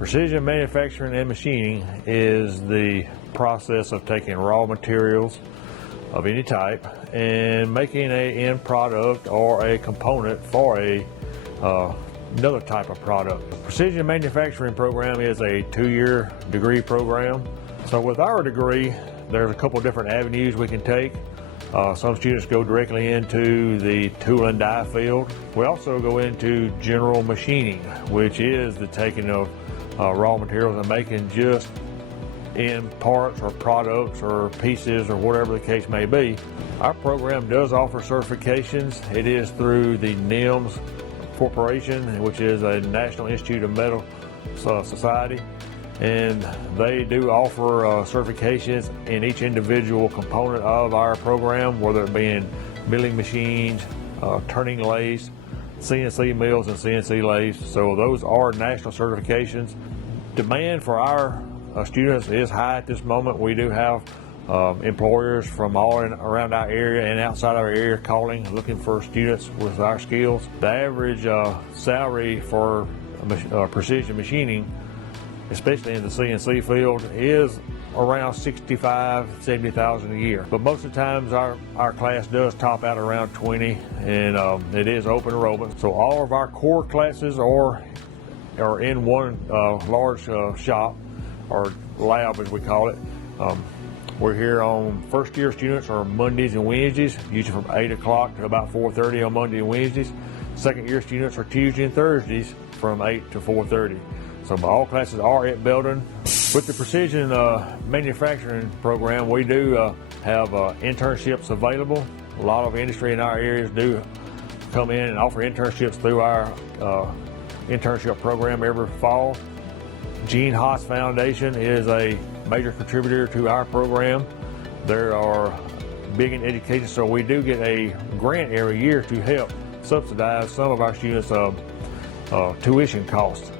Precision manufacturing and machining is the process of taking raw materials of any type and making an end product or a component for another type of product. The Precision Manufacturing program is a 2-year degree program. So with our degree, there's a couple different avenues we can take. Some students go directly into the tool and die field. We also go into general machining, which is the taking of raw materials and making just end parts or products or pieces or whatever the case may be. Our program does offer certifications. It is through the NIMS Corporation, which is a National Institute of Metal Society, and they do offer certifications in each individual component of our program, whether it be in milling machines, turning lathes, CNC mills, and CNC lathes. So those are national certifications. Demand for our students is high at this moment. We do have employers from all around our area and outside our area calling, looking for students with our skills. The average salary for precision machining, especially in the CNC field, is around $65,000 to $70,000 a year. But most of the times our class does top out around 20, and it is open enrollment. So all of our core classes are in one large shop, or lab as we call it. We're here on first year students are Mondays and Wednesdays, usually from 8 o'clock to about 4:30 on Monday and Wednesdays. Second year students are Tuesday and Thursdays from 8 to 4:30. So all classes are at Belden. With the Precision Manufacturing program, we do have internships available. A lot of industry in our areas do come in and offer internships through our internship program every fall. Gene Haas Foundation is a major contributor to our program. There are big in education, so we do get a grant every year to help subsidize some of our students' tuition costs.